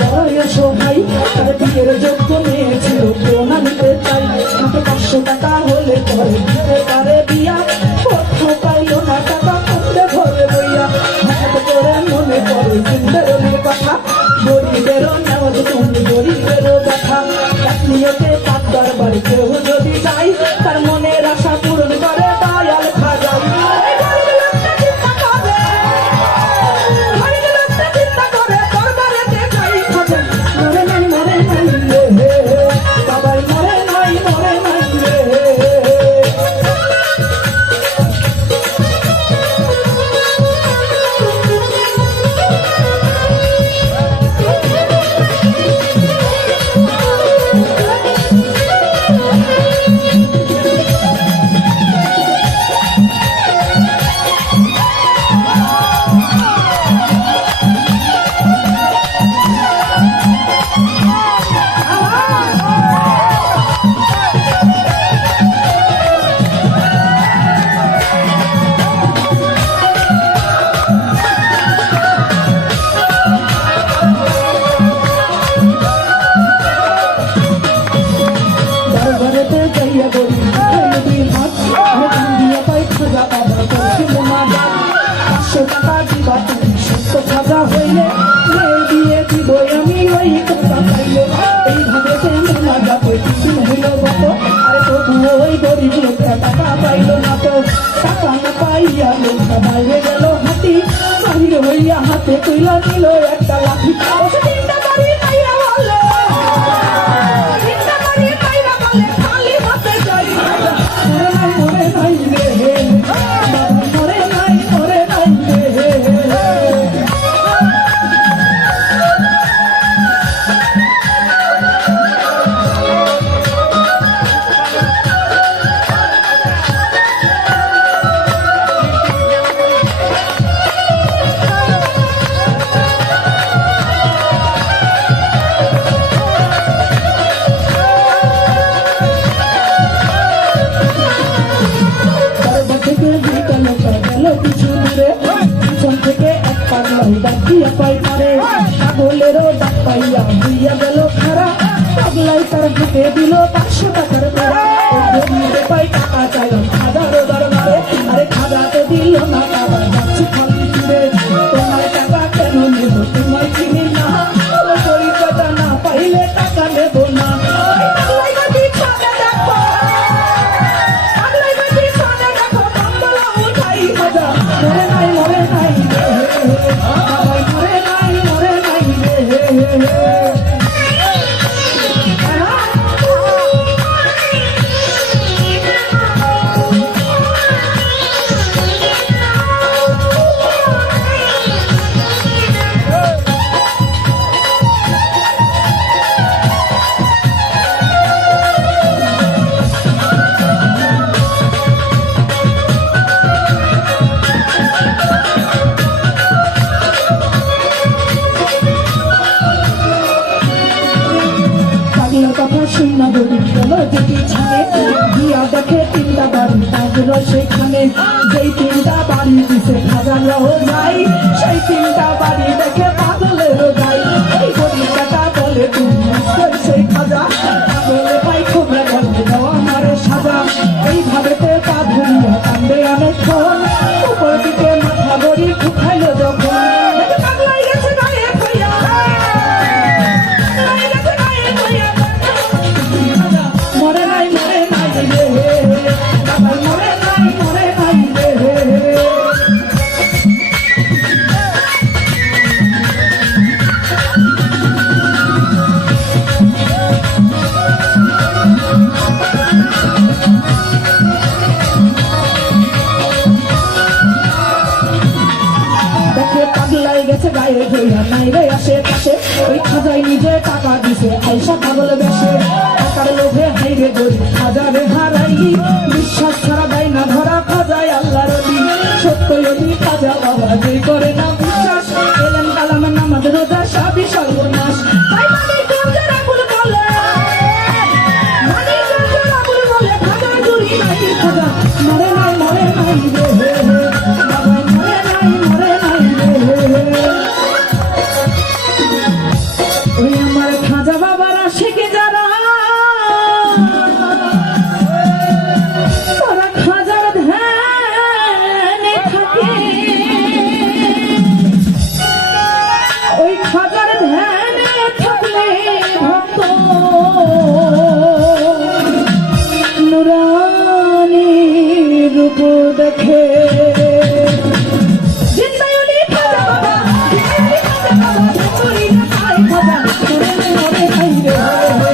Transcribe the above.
বড় অসহায়, তার বিয়ের যোগ্য মেয়ে ছিল, কেউ না নিতে চাই। মাত্র 500 টাকা হলে পরে দিতে পারে বিয়া, কোথাও পাইল না টাকা কমলে ঘরে বইয়া। হঠাৎ করে মনে পড়ে জিন্দেরনের কথা, গরিবেরও নেওয়া তুমি গরিবেরও ব্যথা। এক নিয়তে তার দরবারে কেউ যদি যায়, তার মনের আশা পূরণ করে দয়াল খাজা। খাজা হইলে দিয়ে দিব আমি ওই কথা পাইলে, এইভাবে না যাবে কিছু হইল গত। আরে তবুও ওই গরিব লোকটা টাকা পাইল না তো, টাকা না পাইয়া লোকটা বাইরে গেল হাতি, বাহির হইয়া হাতে তুইলা নিল একটা লাঠি। ছাগলেরও ডাক পাইয়া হইয়া গেল খারা, পাগলাই তার হাতে দিল 500 টাকার বেড়া। পাই টাকা চাইলাম খাজারও দরবারে, আরে খাজা তো দিল না টাকা, যাচ্ছি খালি ফিরে। তোমার টাকা কেন নেব, তোমায় চিনি না, পরিচয়টা না পাইলে টাকা নেব না। সেখানে যেই 3টা বাড়ি দিছে খাজারও যাই, সেই 3টা বাড়ি দেখে পাগলেরও যাই। এই গরিব টাকা বলে তুমি সেই খাজা, বলে পাই খোঁজা বলে দাও আমার সাজা। এইভাবে পা ধরিয়া কান্দে অনেকক্ষণ, উপর দিকে মাথা গড়ি উঠাইল যখন। মরে নাই মরে নাই রে, মরে নাই মরে নাই রে। গেছে গায়ে ধইয়া নাই রে আশেপাশে, ওই খাজাই নিজে টাকা দিছে আইসা পাগল বেশে। টাকার লোভে হাইরে গরিব খাজারে হারাইলি, বিশ্বাস ছাড়া দেয় না ধরা খাজায় আল্লাহর অলি। সত্য অলি খাজা বাবা যে করে না বিশ্বাস, এলেন কালাম নামাজ রোজা সবই সর্বনাশ। মরে নাই মরে নাই রে, মরে নাই মরে নাই রে। আশিক যারা তারা খাজার ধ্যানে থাকে, ওই খাজার ধ্যানে থাকলে ভক্ত নুরানি রূপ দেখে।